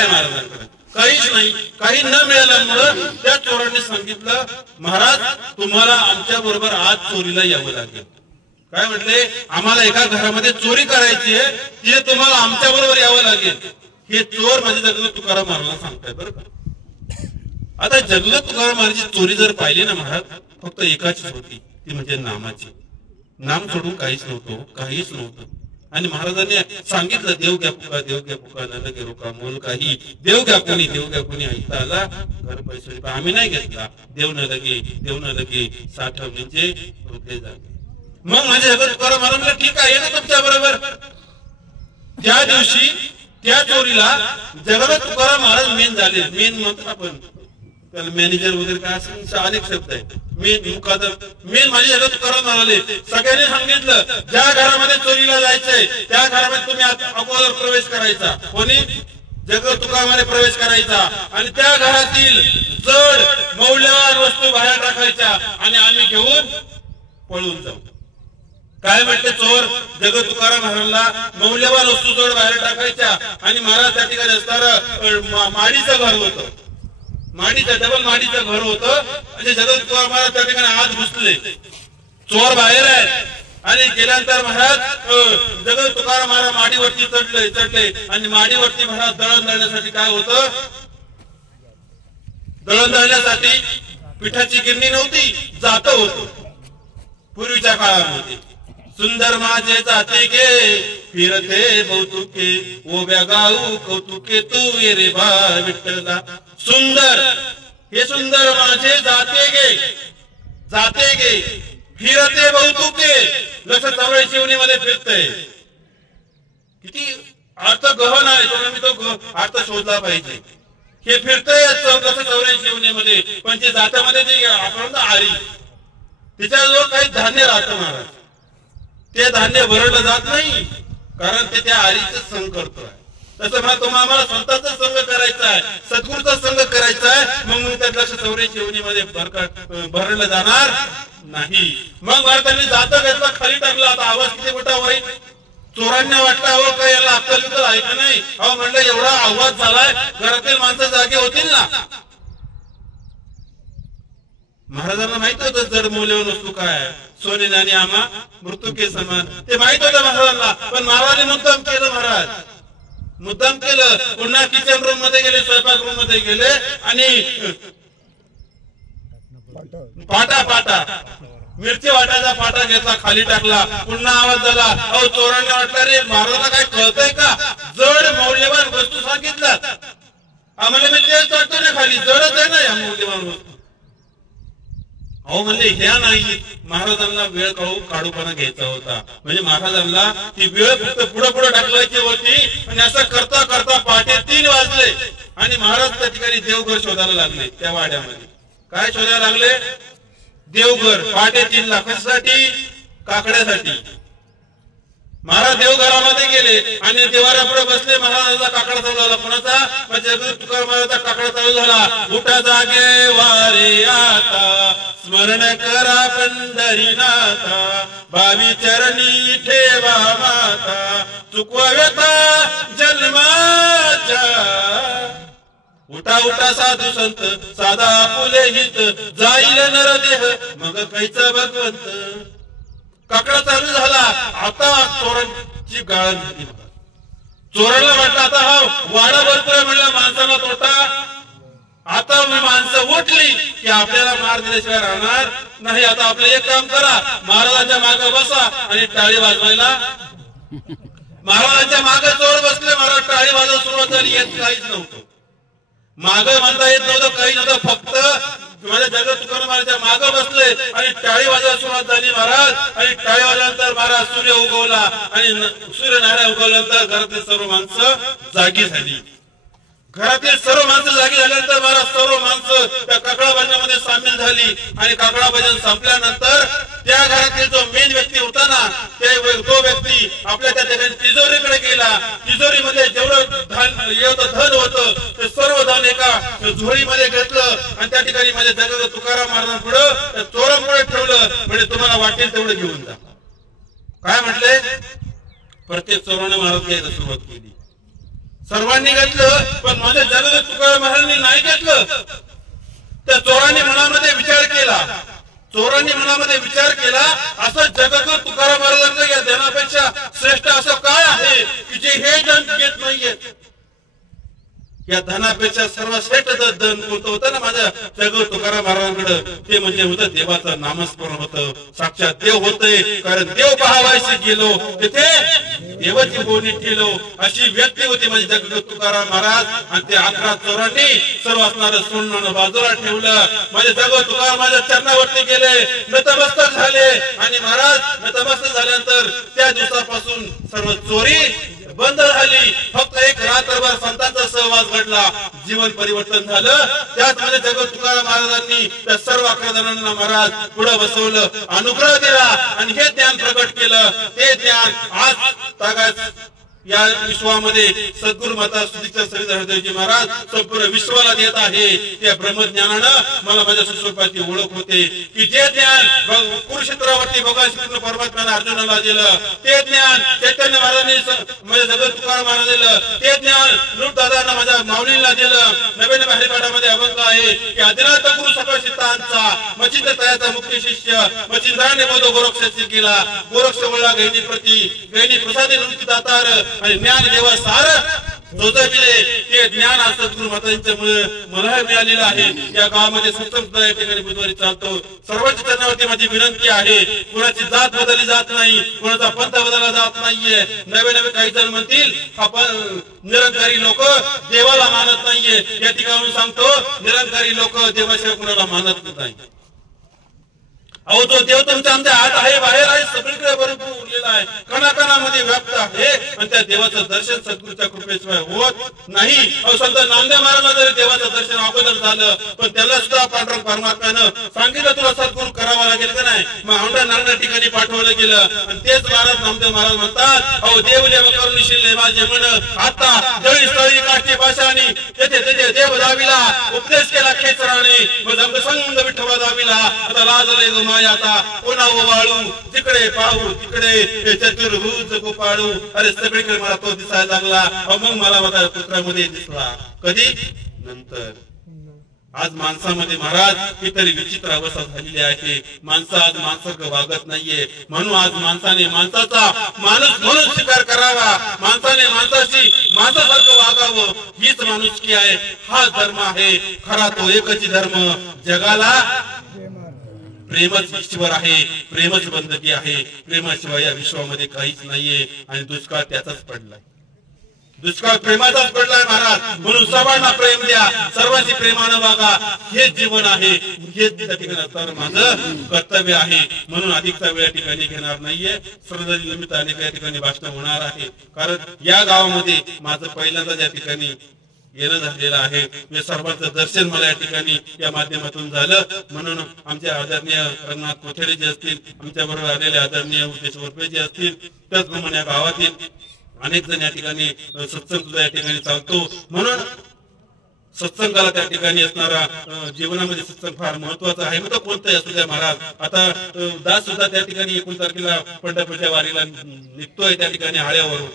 आहे महाराजांकडे? काहीच नाही. काही न मिळाल्यामुळं त्या चोरांनी सांगितलं, महाराज तुम्हाला आमच्या बरोबर आज चोरीला यावं लागेल. काय म्हटले? आम्हाला एका घरामध्ये चोरी करायची आहे, तिथे तुम्हाला आमच्या बरोबर यावं लागेल. हे चोर माझे जगदूत तुकाराम महाराजांना सांगताय बरं का. आता जगदूत तुकाराम महाराजांची चोरी जर पाहिली ना महाराज, फक्त एकाचीच होती, ती म्हणजे नामाची. नाम सोडून काहीच नव्हतं, काहीच नव्हतं. आणि महाराजांनी सांगितलं, देव घ्या पुका, देव घ्या पुका, नन गेलो का मोल काही, देव घ्या कोणी ऐकता आला घर पैसे. आम्ही नाही घेतला. देव न लगे साठ म्हणजे रुपये जागे. मग माझे जगदूत तुकाराम महाराज म्हणलं, ठीक आहे ना तुमच्या बरोबर. त्या दिवशी त्या चोरीला जगदूत तुकाराम महाराज मेन झाले. मेन म्हणतो आपण त्याला मॅनेजर वगैरे काय असं अनेक शब्द आहेत. मेन माझे जगदूत तुकाराम महाराज सगळ्यांनी सांगितलं, ज्या घरामध्ये चोरीला जायचंय त्या घरामध्ये तुम्ही अगोदर प्रवेश करायचा. कोणी? जगदूत तुकाराम प्रवेश करायचा आणि त्या घरातील जड मौल्यवान वस्तू बाहेर टाकायच्या आणि आम्ही घेऊन पळून जाऊ. काय म्हटले? चोर जगदूत तुकाराम महाराजांना मौल्यवान वस्तू जड बाहेर टाकायच्या आणि महाराज त्या ठिकाणी असणारं माडीचं घर होतं, डबल माडीचं घर होतं. म्हणजे जगदूत तुकाराम महाराज त्या ठिकाणी आज घुसले. चोर बाहेर आहे आणि गेल्यानंतर महाराज जगदूत तुकाराम महाराज माडीवरती चढले आणि माडीवरती महाराज दळण दळण्यासाठी काय होतं? दळण दळण्यासाठी पिठाची गिरणी नव्हती, जातं होतं पूर्वीच्या काळामध्ये. सुंदर माझे जाते गे फिरते बहुतुके, ओव्या गाऊ कौतुके तू ये रे बा विठ्ठला. सुंदर, हे सुंदर माझे जाते गे फिरते बहुतुके. लक्ष चवळे शिवणीमध्ये फिरतय. किती अर्थ गहन आहे, तुम्हाला मी तो अर्थ शोधला पाहिजे. हे फिरतय कसं चवळे शिवणीमध्ये, पण ते जात्यामध्ये जे आपण आरी, तिच्याजवळ काही धान्य राहतं महाराज. ते धान्य भरवलं जात नाही, कारण ते त्या आरीचं संग करतोय. तसं मला तुम्हाला स्वतःचा संघ करायचा आहे, सद्गुरूचा संघ करायचा आहे. मग त्यात लक्ष चौरे शिवणीमध्ये भरलं जाणार नाही. मग भारताने जातं घेतला, खाली टाकला. आता आवाज किती मोठा होईल? चोरांना वाटलं अहो काय याला अक्कल बिकल आहे का नाही. अहो म्हणलं एवढा आवाज झालाय, घरातील माणसं जागे होतील ना. महाराजांना माहित होतं जड मौल्यवान वस्तू काय, सोने नाणी आम्हा मृत्यूके समान, ते माहित होतं महाराजांना. पण महाराजांनी मुद्दाम केलं. महाराज मुद्दाम केलं. पुन्हा किचन रूम मध्ये गेले, स्वयंपाक रूम मध्ये गेले आणि पाटा मिरची वाटायचा पाटा घेतला, खाली टाकला. पुन्हा आवाज झाला. अहो चोरांना वाटलं रे महाराजांना काय कळतंय का, जड मौल्यवान वस्तू सांगितलं. आम्हाला मी तेच टाकतो ना खाली, जडच आहे ना या मौल्यवान वस्तू. अहो म्हणले ह्या नाही, महाराजांना वेळ काढूपणा घ्यायचा होता. म्हणजे महाराजांना ती वेळ फक्त पुढे ढकलायची होती. आणि असं करता करता पहाटे 3 वाजले आणि महाराज त्या ठिकाणी देवघर शोधायला लागले. त्या वाड्यामध्ये काय शोधायला लागले? देवघर. पहाटे 3 ला कशासाठी? काकड्यासाठी. महाराज देवघरामध्ये गेले आणि देवाऱ्यापुढे बसले. महाराजांचा काकडा चालू झाला. कोणाचा? जगदूत तुकाराम महाराजांचा काकडा चालू झाला. उठा जागे वारे आता, स्मरण करा पंढरीनाथा, भावी चरणी ठेवा माता, चुकवा व्यथा जन्माच्या. उठा उठा साधू संत, साधा फुले हित, जाईल नरदेह मग कैचा भगवंत. काकडा चालू झाला. आता चोरांची गाळ झाली. चोराला वाटलं आता हा वाडा भरतोय, म्हणलं माणसाला तोटा. आता माणसं उठली की आपल्याला मार दिल्याशिवाय राहणार नाही. आता आपलं एक काम करा, महाराजांच्या मागे बसा आणि टाळी वाजवायला. महाराजांच्या मागे चोर बसले. महाराज टाळी वाजवायला सुरुवात झाली. येत काहीच नव्हतं, मागे म्हणता येत नव्हतं, काही नव्हतं. फक्त माझ्या जगदूत तुकाराम महाराजांच्या मागे बसले आणि टाळी वाजवायला सुरुवात झाली महाराज. आणि टाळी वाजल्यानंतर महाराज सूर्य उगवला आणि सूर्यनारायण उगवल्यानंतर घरातील सर्व माणसं जागी झाली. घरातील सर्व माणसं जागी झाल्यानंतर महाराज सर्व माणसं त्या काकडा भजनामध्ये सामील झाली. आणि काकडा भजन संपल्यानंतर त्या घरातील जो मेन व्यक्ती होता ना, तो व्यक्ती आपल्या त्या ठिकाणी तिजोरीकडे गेला. तिजोरीमध्ये जेवढं धन होतं ते सर्व धन एका झोळीमध्ये घेतलं आणि त्या ठिकाणी माझ्या जगदूत तुकाराम महाराजांपुढे त्या चोरांपुढे ठेवलं. म्हणजे तुम्हाला वाटेल तेवढं घेऊन जा. काय म्हटले? प्रत्येक चोराने महाराज घ्यायला सुरुवात केली. सर्वांनी घेतलं. पण माझे जगद्गुरू तुकाराम महाराजांनी नाही घेतलं. त्या चोरांनी मनामध्ये विचार केला, चोरांनी मनामध्ये विचार केला, असं जगद्गुरू तुकाराम महाराजांचं या धनापेक्षा श्रेष्ठ असं काय आहे की जे हे धन घेत नाहीये. या धनापेक्षा सर्वश्रेष्ठ धन कोणतं होतं ना माझ्या जगद्गुरू तुकाराम महाराजांकडे, ते म्हणजे होतं देवाचं नामस्मरण होतं. साक्षात देव होते, कारण देव पाहावायशी गेलो तिथे देवाची बोनी ठेलो, अशी व्यक्ती होती माझी जगद्गुरू तुकाराम महाराज. आणि ते 11 चोरांनी सर्व असणारं सोनं बाजूला ठेवलं, माझे जगद्गुरू तुकाराम माझ्या चरणावरती गेले, नतमस्तक झाले. आणि महाराज नतमस्तक झाल्यानंतर त्या दिवसापासून सर्व चोरी बंद झाली. फक्त एक रात्रभर संतांचा सहवास घडला, जीवन परिवर्तन झालं. त्याचमध्ये जगद्गुरू तुकाराम महाराजांनी त्या सर्व 11 जणांना महाराज पुढे बसवलं, अनुग्रह दिला आणि हे ज्ञान प्रकट केलं. ते ज्ञान आज तागात या विश्वामध्ये सद्गुरु माता सुदीक्षा सवितादेवजी महाराज संपूर्ण विश्वाला देत आहे. त्या ब्रह्मज्ञानानं मला माझ्या स्वरूपाची ओळख होते की जे ज्ञान कुरुक्षेत्रावरती भगवान श्रीकृष्ण परमात्म्याने अर्जुनाला दिलं, ते ज्ञान चैतन्य महाराजांनी माझ्या जगद्गुरू तुकाराम महाराज दिलं, ते ज्ञान लूट दादांना माझ्या माऊलीला दिलं. नवीन हरिपाठामध्ये अभंग आहे की आदिनाथ गुरु सकळ सिद्धांचा मचिंद तयाचा मुख्य शिष्य मचिंद्राने बोध गोरक्षाची केला. गोरक्ष वळला गैनी प्रती गैनी प्रसादी नृत्य दातार आणि ज्ञान देवा सार जोजविले. ते ज्ञान आज सद्गुरू मातांच्यामुळे मला मिळालेलं आहे. या गावामध्ये सत्संग या ठिकाणी बुधवारी चालतो. सर्वांच्या चरणावरती माझी विनंती आहे, कुणाची जात बदलली जात नाही, कुणाचा पंथ बदलला जात नाहीये. नवे नवे काही जण म्हणतील आपण निरंकारी लोक देवाला मानत नाहीये. या ठिकाणी सांगतो, निरंकारी लोक देवाशिवाय कुणाला मानत नाही. अहो तो देव तुमच्या आमच्या आत आहे, बाहेर आहे, सगळीकडे भरपूर उरलेला आहे, कणाकणामध्ये व्याप्त आहे. आणि त्या देवाचं दर्शन सद्गुरूच्या कृपेशिवाय होत नाही. अहो संत नामदेव महाराजांना जरी देवाचं दर्शन अगोदर झालं, पण त्याला सुद्धा पांडुरंग परमात्म्यानं सांगितलं तुला सद्गुरू करावा लागेल का नाही. मग औंढा नागना ठिकाणी पाठवलं गेलं. आणि तेच महाराज नामदेव महाराज म्हणतात, अहो देवदेव करून शिरले माझे मन, आता जळी स्थळी काष्टी पाशाणी तेथे तेथे देव दाविला, उपदेश केला खेचराने, मग अंगसंग विठोबा दाविला. आता लाजले ग आता कोणा ओवाळू, तिकडे पाहू तिकडे चतुर्भुज गोपाळू. अरे सगळीकडे मला तो दिसायला लागला. मग मला माझ्या पुत्रामध्ये दिसला. कधी नंतर. आज माणसामध्ये महाराज कितीतरी विचित्र अवस्था झालेली आहे. माणसं आज माणसासारखं वागत नाहीये. म्हणून आज माणसाने माणसाचा माणूस म्हणून स्वीकार करावा, माणसाने माणसाशी माणसासारखं वागावं. हीच माणुसकी आहे, हा धर्म आहे खरा, तो एकच धर्म. जगाला प्रेमच ईश्वर आहे, प्रेमच बंदगी आहे. प्रेमाशिवाय या विश्वामध्ये काहीच नाहीये. आणि दुष्काळ त्याचाच पडलाय, दुष्काळ प्रेमाचाच पडलाय महाराज. म्हणून सर्वांना प्रेम द्या, सर्वांशी प्रेमानं वागा. हेच जीवन आहे, हेच त्या ठिकाणी असणारं माझं कर्तव्य आहे. म्हणून अधिकचा वेळ ठिकाणी घेणार नाहीये. श्रद्धांजली निमित्ताने या ठिकाणी भाषण होणार आहे. कारण या गावामध्ये माझं पहिल्यांदा या ठिकाणी येणं झालेलं आहे. या सर्वांचं दर्शन मला या ठिकाणी या माध्यमातून झालं. म्हणून आमचे आदरणीय रंगनाथ कोथेडे जे असतील, आमच्या बरोबर आलेले आदरणीय उद्देश वरपे जे असतील, त्याचप्रमाणे या गावातील अनेक जण या ठिकाणी सत्संग सुद्धा या ठिकाणी चालतो. म्हणून सत्संगाला त्या ठिकाणी असणारा जीवनामध्ये सत्संग फार महत्वाचा आहे. मग तो कोणताही असू द्या महाराज. आता दास सुद्धा त्या ठिकाणी 19 तारखेला पंढरपूरच्या वारीला निघतोय. त्या ठिकाणी आळ्यावरून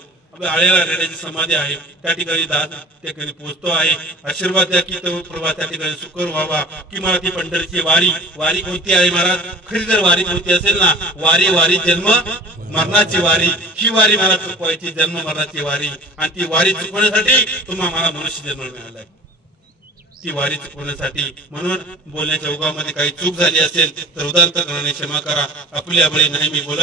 आळ्याला रेड्याची समाधी आहे, त्या ठिकाणी दास त्या ठिकाणी पोहोचतो आहे. आशीर्वाद द्या की तो प्रभा त्या ठिकाणी सुकर व्हावा. की मला ती पंढरीची वारी, वारी कोणती आहे महाराज. खरी जर वारी कोणती असेल ना, वारी वारी जन्म मरणाची वारी. ही वारी मला चुकवायची, जन्म मरणाची वारी. आणि ती वारी चुकवण्यासाठी तुम्हाला मला मनुष्य जन्म मिळालाय, ती वारी चुकवण्यासाठी. म्हणून बोलण्याच्या ओघामध्ये काही चूक झाली असेल तर उदारता करणे क्षमा करा. आपल्या बळी नाही मी बोलत.